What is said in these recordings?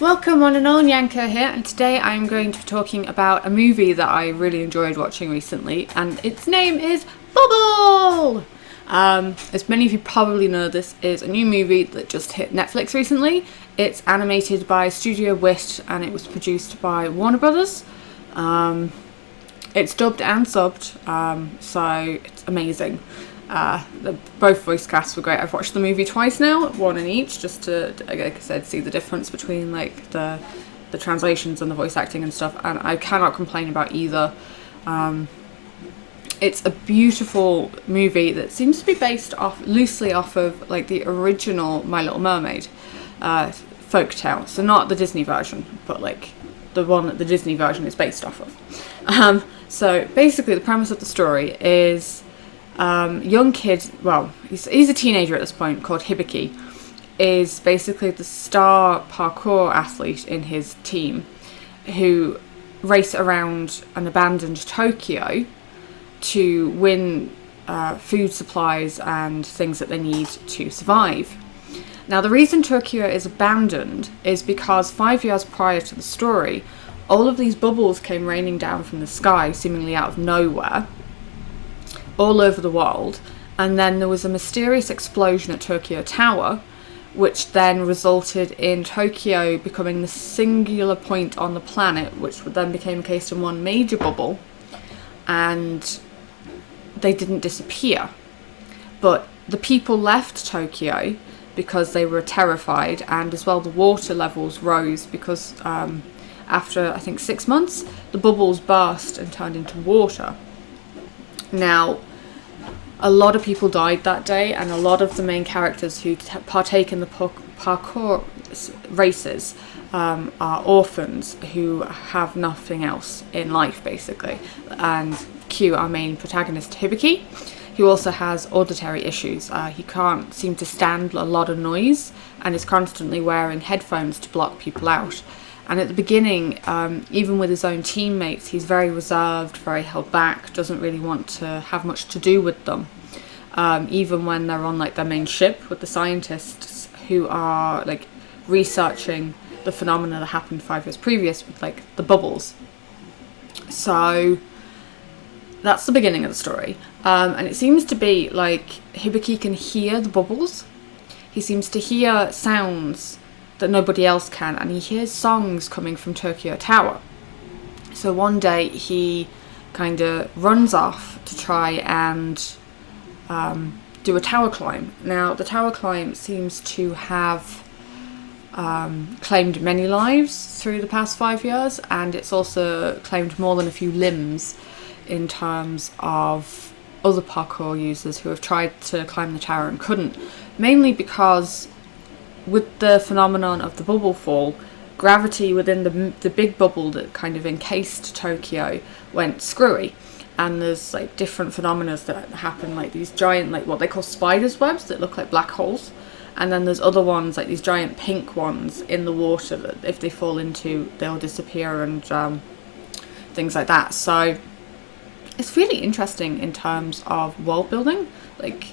Welcome, one and all, Yanka here, and today I'm going to be talking about a movie that I really enjoyed watching recently, and its name is Bubble! As many of you probably know, this is a new movie that just hit Netflix recently. It's animated by Studio Wit, and it was produced by Warner Brothers. It's dubbed and subbed, so it's amazing. Both voice casts were great. I've watched the movie twice now, one in each, just to, like I said, see the difference between like the translations and the voice acting and stuff, and I cannot complain about either. It's a beautiful movie that seems to be based loosely off of like the original My Little Mermaid folktale, so not the Disney version, but like the one that the Disney version is based off of. So basically the premise of the story is young kid, well, he's a teenager at this point, called Hibiki, is basically the star parkour athlete in his team who race around an abandoned Tokyo to win food supplies and things that they need to survive. Now, the reason Tokyo is abandoned is because 5 years prior to the story, all of these bubbles came raining down from the sky, seemingly out of nowhere, all over the world, and then there was a mysterious explosion at Tokyo Tower, which then resulted in Tokyo becoming the singular point on the planet, which then became encased in one major bubble, and they didn't disappear. But the people left Tokyo because they were terrified, and as well the water levels rose because after I think 6 months the bubbles burst and turned into water. Now, a lot of people died that day, and a lot of the main characters who partake in the parkour races are orphans who have nothing else in life, basically. And Q, our main protagonist, Hibiki, who also has auditory issues. He can't seem to stand a lot of noise and is constantly wearing headphones to block people out. And at the beginning, even with his own teammates, he's very reserved, very held back, doesn't really want to have much to do with them. Even when they're on like their main ship with the scientists who are like researching the phenomena that happened 5 years previous with like the bubbles. So that's the beginning of the story. And it seems to be like Hibiki can hear the bubbles. He seems to hear sounds that nobody else can, and he hears songs coming from Tokyo Tower. So one day he kind of runs off to try and do a tower climb. Now, the tower climb seems to have claimed many lives through the past 5 years, and it's also claimed more than a few limbs in terms of other parkour users who have tried to climb the tower and couldn't, mainly because with the phenomenon of the bubble fall, gravity within the big bubble that kind of encased Tokyo went screwy, and there's like different phenomena that happen, like these giant, like what they call spiders' webs that look like black holes, and then there's other ones like these giant pink ones in the water that if they fall into, they'll disappear, and things like that. So it's really interesting in terms of world building, like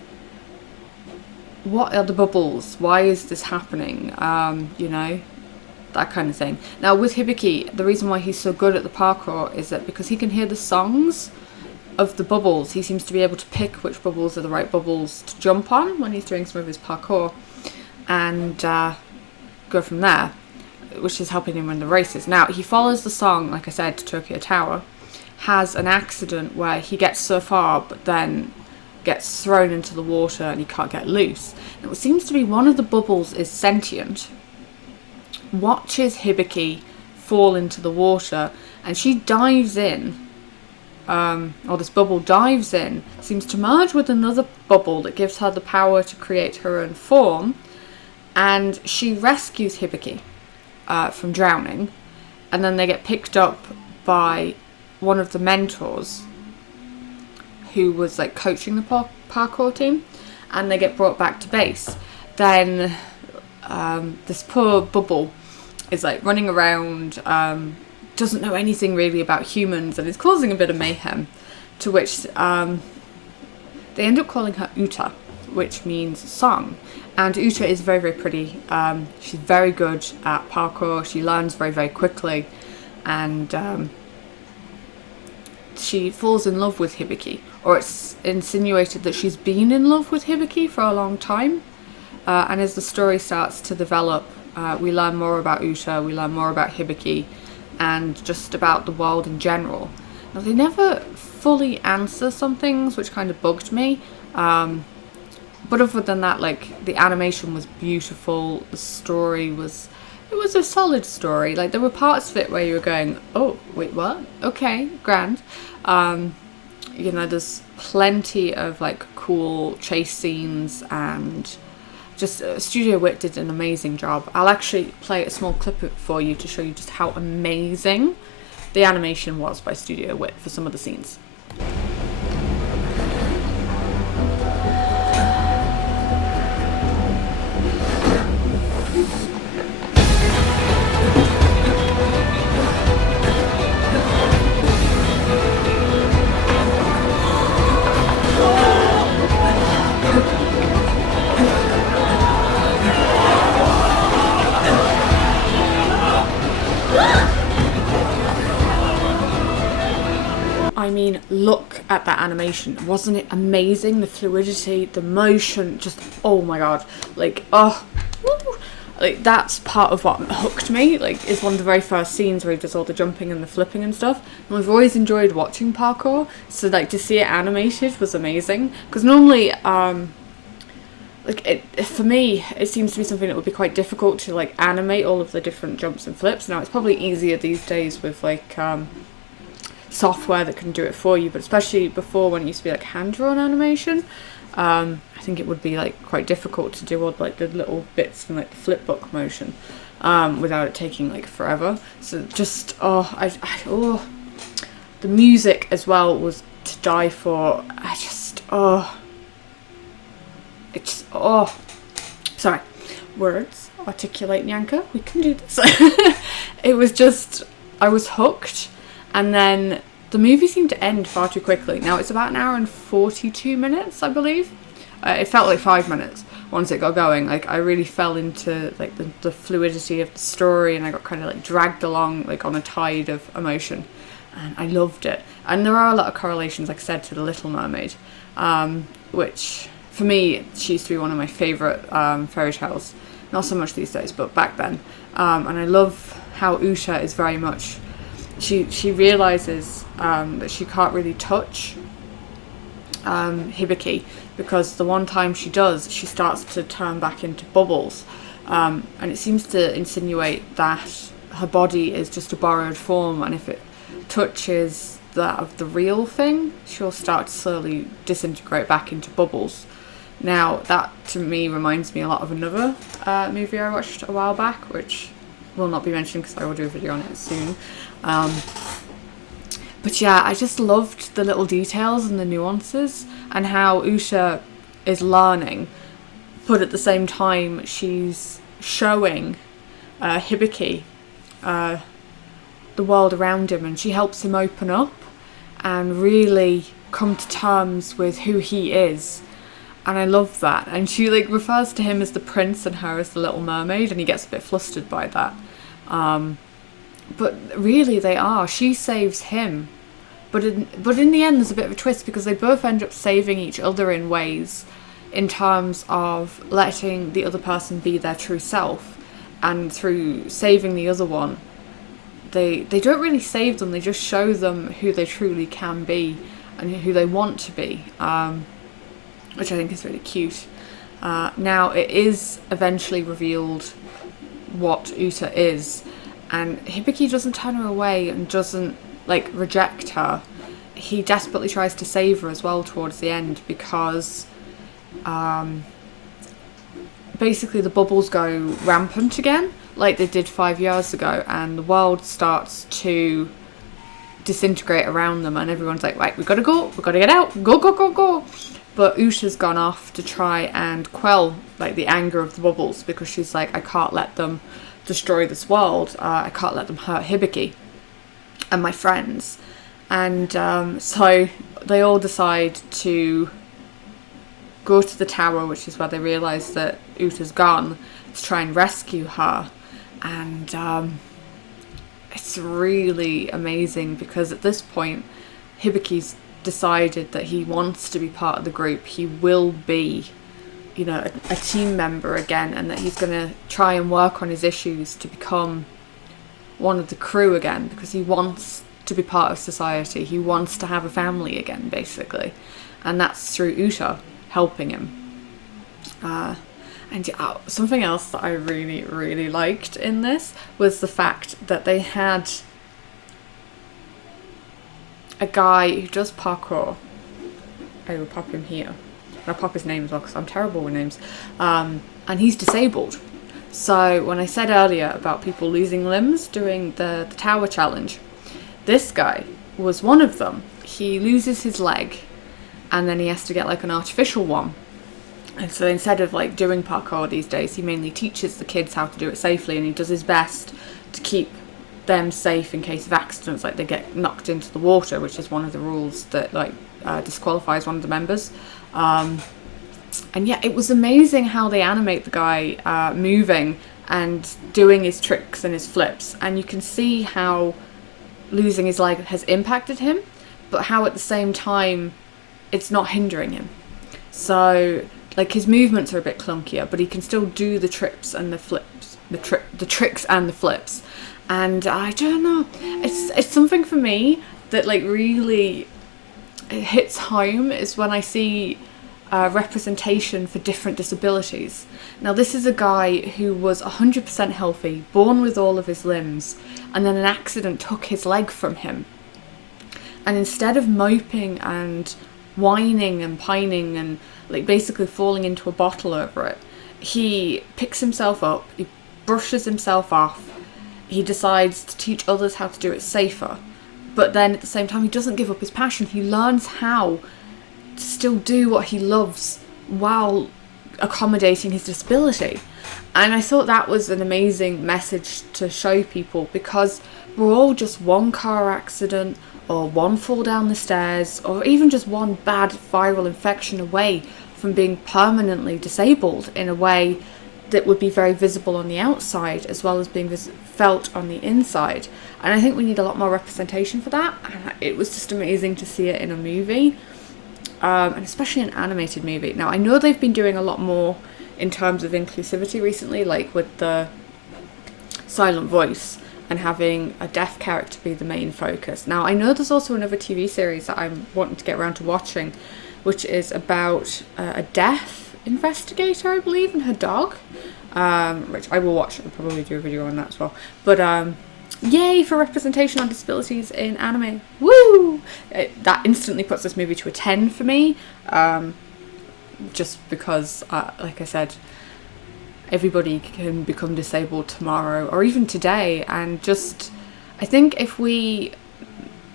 what are the bubbles? Why is this happening? That kind of thing. Now, with Hibiki, the reason why he's so good at the parkour is that because he can hear the songs of the bubbles, he seems to be able to pick which bubbles are the right bubbles to jump on when he's doing some of his parkour, and go from there, which is helping him win the races. Now, he follows the song, like I said, to Tokyo Tower, has an accident where he gets so far, but then gets thrown into the water and he can't get loose. Now, it seems to be one of the bubbles is sentient, watches Hibiki fall into the water, and she dives in, or this bubble dives in, seems to merge with another bubble that gives her the power to create her own form, and she rescues Hibiki from drowning, and then they get picked up by one of the mentors who was like coaching the parkour team, and they get brought back to base. Then this poor bubble is like running around, doesn't know anything really about humans, and is causing a bit of mayhem, to which they end up calling her Uta, which means song. And Uta is very, very pretty. She's very good at parkour. She learns very, very quickly. And she falls in love with Hibiki. Or it's insinuated that she's been in love with Hibiki for a long time. And as the story starts to develop, we learn more about Uta, we learn more about Hibiki, and just about the world in general. Now, they never fully answer some things, which kind of bugged me. But other than that, like, the animation was beautiful, the story was... It was a solid story. Like, there were parts of it where you were going, oh, wait, what? Okay, grand. You know, there's plenty of, like, cool chase scenes, and just Studio Wit did an amazing job. I'll actually play a small clip for you to show you just how amazing the animation was by Studio Wit for some of the scenes. I mean, look at that animation. Wasn't it amazing? The fluidity, the motion, just, oh my god. Like, oh, woo. Like, that's part of what hooked me. Like, is one of the very first scenes where he does all the jumping and the flipping and stuff. And I've always enjoyed watching parkour, so, like, to see it animated was amazing. Because normally, for me, it seems to be something that would be quite difficult to, like, animate all of the different jumps and flips. Now, it's probably easier these days with, like, software that can do it for you, but especially before, when it used to be like hand-drawn animation, I think it would be like quite difficult to do all like the little bits and like the flip book motion without it taking like forever. So just the music as well was to die for. Sorry, words articulate, Nyanka, we can do this. It was just, I was hooked. And then the movie seemed to end far too quickly. Now, it's about an hour and 42 minutes, I believe. It felt like 5 minutes once it got going. Like, I really fell into, like, the fluidity of the story, and I got kind of, like, dragged along, like, on a tide of emotion. And I loved it. And there are a lot of correlations, like I said, to The Little Mermaid, which, for me, she used to be one of my favourite fairy tales. Not so much these days, but back then. And I love how Uta is very much... She realises that she can't really touch Hibiki, because the one time she does, she starts to turn back into bubbles, and it seems to insinuate that her body is just a borrowed form, and if it touches that of the real thing, she'll start to slowly disintegrate back into bubbles. Now, that to me reminds me a lot of another movie I watched a while back, which will not be mentioned because I will do a video on it soon. But yeah, I just loved the little details and the nuances, and how Uta is learning, but at the same time she's showing Hibiki the world around him, and she helps him open up and really come to terms with who he is. And I love that. And she like refers to him as the prince and her as the Little Mermaid, and he gets a bit flustered by that. But really they are. She saves him. But in the end there's a bit of a twist, because they both end up saving each other in ways, in terms of letting the other person be their true self. And through saving the other one, they don't really save them, they just show them who they truly can be and who they want to be. Which I think is really cute. Now, it is eventually revealed what Uta is, and Hibiki doesn't turn her away and doesn't, like, reject her. He desperately tries to save her as well towards the end, because basically the bubbles go rampant again, like they did 5 years ago, and the world starts to disintegrate around them, and everyone's like, right, we've got to go, we've got to get out, go, go, go, go. But Uta's gone off to try and quell, like, the anger of the bubbles, because she's like, I can't let them destroy this world. I can't let them hurt Hibiki and my friends. And so they all decide to go to the tower, which is where they realise that Uta's gone, to try and rescue her. And it's really amazing because at this point, Hibiki's decided that he wants to be part of the group. He will be, a team member again, and that he's going to try and work on his issues to become one of the crew again, because he wants to be part of society. He wants to have a family again, basically. And that's through Uta helping him. And something else that I really, really liked in this was the fact that they had a guy who does parkour. I will pop him here. And I'll pop his name as well because I'm terrible with names. And he's disabled. So when I said earlier about people losing limbs doing the tower challenge, this guy was one of them. He loses his leg and then he has to get like an artificial one. And so instead of like doing parkour these days, he mainly teaches the kids how to do it safely, and he does his best to keep them safe in case of accidents, like they get knocked into the water, which is one of the rules that disqualifies one of the members. And yeah, it was amazing how they animate the guy moving and doing his tricks and his flips, and you can see how losing his leg has impacted him, but how at the same time it's not hindering him. So like his movements are a bit clunkier, but he can still do the trips and the flips, the tricks and the flips. And I don't know, it's something for me that like really hits home is when I see representation for different disabilities. Now this is a guy who was 100% healthy, born with all of his limbs, and then an accident took his leg from him. And instead of moping and whining and pining and like basically falling into a bottle over it, he picks himself up, he brushes himself off, he decides to teach others how to do it safer, but then at the same time he doesn't give up his passion. He learns how to still do what he loves while accommodating his disability. And I thought that was an amazing message to show people, because we're all just one car accident or one fall down the stairs or even just one bad viral infection away from being permanently disabled in a way that would be very visible on the outside as well as being felt on the inside. And I think we need a lot more representation for that. And it was just amazing to see it in a movie, and especially an animated movie. Now I know they've been doing a lot more in terms of inclusivity recently, like with the Silent Voice and having a deaf character be the main focus. Now I know there's also another TV series that I'm wanting to get around to watching, which is about a deaf investigator, I believe, and her dog, which I will watch and probably do a video on that as well. But yay for representation on disabilities in anime. Woo! That instantly puts this movie to a 10 for me, just because, like I said, everybody can become disabled tomorrow or even today, and just I think if we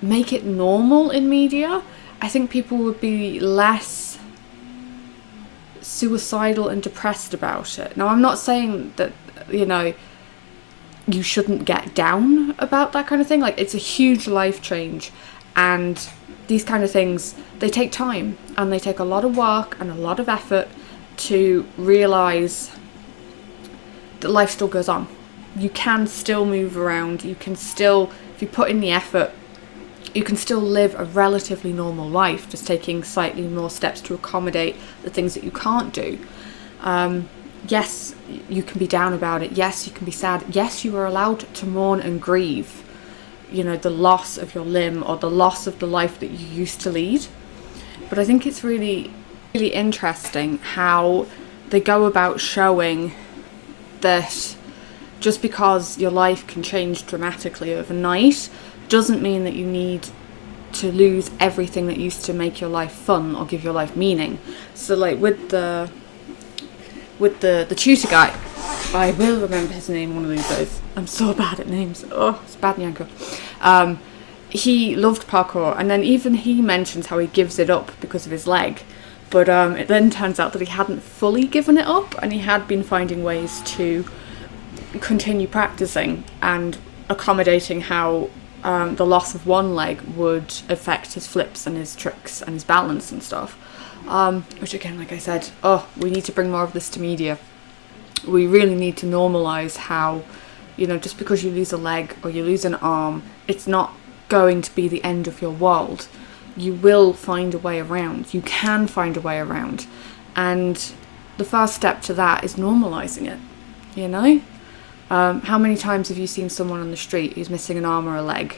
make it normal in media, I think people would be less suicidal and depressed about it. Now I'm not saying that you shouldn't get down about that kind of thing. Like, it's a huge life change, and these kind of things, they take time and they take a lot of work and a lot of effort to realise that life still goes on. You can still move around, you can still, if you put in the effort, you can still live a relatively normal life, just taking slightly more steps to accommodate the things that you can't do. Yes, you can be down about it. Yes, you can be sad. Yes, you are allowed to mourn and grieve, the loss of your limb or the loss of the life that you used to lead. But I think it's really, really interesting how they go about showing that just because your life can change dramatically overnight doesn't mean that you need to lose everything that used to make your life fun or give your life meaning. So like with the tutor guy, I will remember his name one of these days. I'm so bad at names. Oh, it's bad Nyanko. He loved parkour, and then even he mentions how he gives it up because of his leg. But it then turns out that he hadn't fully given it up, and he had been finding ways to continue practicing and accommodating how the loss of one leg would affect his flips and his tricks and his balance and stuff. which again, like I said, we need to bring more of this to media. We really need to normalise how, just because you lose a leg or you lose an arm, it's not going to be the end of your world. You will find a way around. You can find a way around. And the first step to that is normalising it, How many times have you seen someone on the street who's missing an arm or a leg?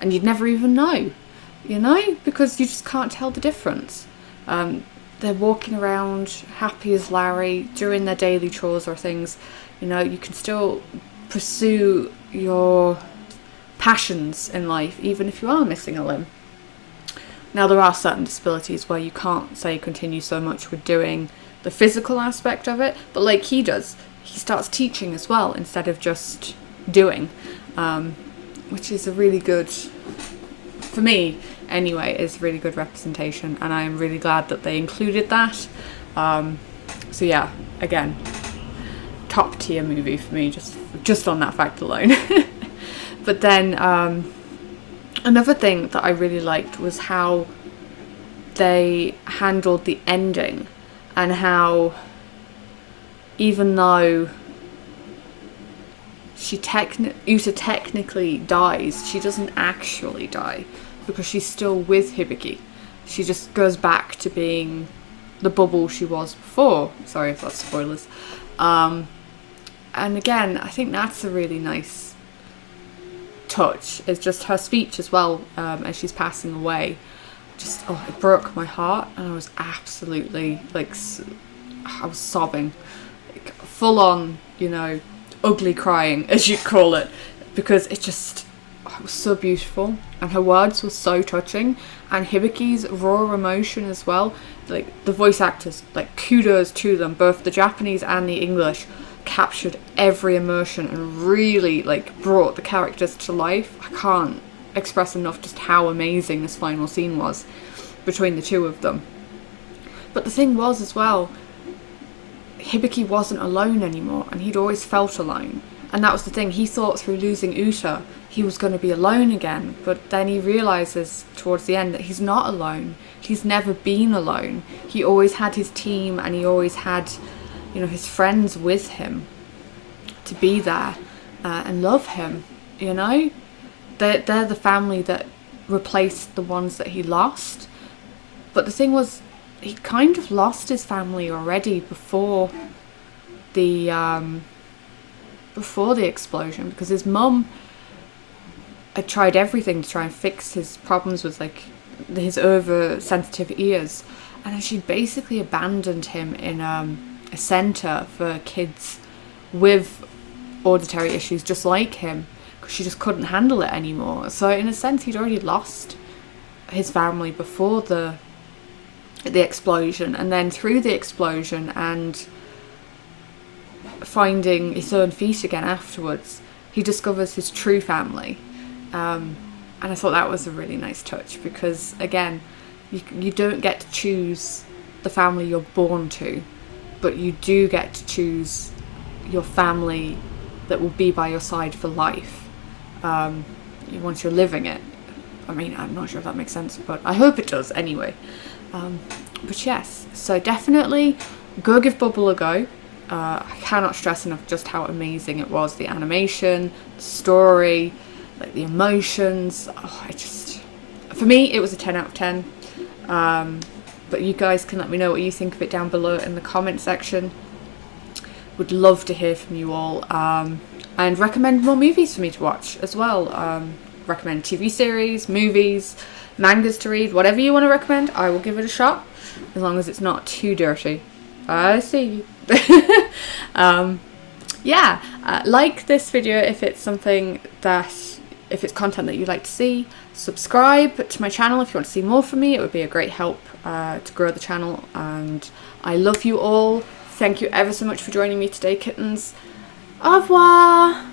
And you'd never even know, because you just can't tell the difference. They're walking around happy as Larry, doing their daily chores or things. You can still pursue your passions in life, even if you are missing a limb. Now, there are certain disabilities where you can't, say, continue so much with doing the physical aspect of it, but like he does, he starts teaching as well instead of just doing, which is a really good, for me anyway, is really good representation, and I am really glad that they included that. So yeah, again, top tier movie for me, just on that fact alone. But then another thing that I really liked was how they handled the ending, and how even though Uta technically dies, she doesn't actually die, because she's still with Hibiki. She just goes back to being the Bubble she was before. Sorry if that's spoilers. And again, I think that's a really nice touch. It's just her speech as well, as she's passing away. It broke my heart, and I was absolutely, I was sobbing. Full on, ugly crying, as you call it, because it was so beautiful, and her words were so touching, and Hibiki's raw emotion as well. The voice actors, kudos to them, both the Japanese and the English, captured every emotion and really brought the characters to life. I can't express enough just how amazing this final scene was between the two of them. But the thing was as well, Hibiki wasn't alone anymore, and he'd always felt alone. And that was the thing, he thought through losing Uta he was going to be alone again, but then he realises towards the end that he's not alone. He's never been alone. He always had his team, and he always had, his friends with him to be there and love him, They're the family that replaced the ones that he lost. But the thing was, he kind of lost his family already before the explosion, because his mum had tried everything to try and fix his problems with his oversensitive ears, and then she basically abandoned him in a centre for kids with auditory issues just like him, because she just couldn't handle it anymore. So in a sense, he'd already lost his family before the explosion, and then through the explosion and finding his own feet again afterwards, he discovers his true family. And I thought that was a really nice touch, because again, you don't get to choose the family you're born to, but you do get to choose your family that will be by your side for life, once you're living it. I mean, I'm not sure if that makes sense, but I hope it does anyway. But yes, so definitely go give Bubble a go. I cannot stress enough just how amazing it was. The animation, the story, the emotions. For me, it was a 10 out of 10. But you guys can let me know what you think of it down below in the comment section. Would love to hear from you all. And recommend more movies for me to watch as well. Recommend TV series, movies, mangas to read, whatever you want to recommend, I will give it a shot, as long as it's not too dirty. I see. Like this video if it's if it's content that you'd like to see. Subscribe to my channel if you want to see more from me. It would be a great help to grow the channel, and I love you all. Thank you ever so much for joining me today, kittens. Au revoir.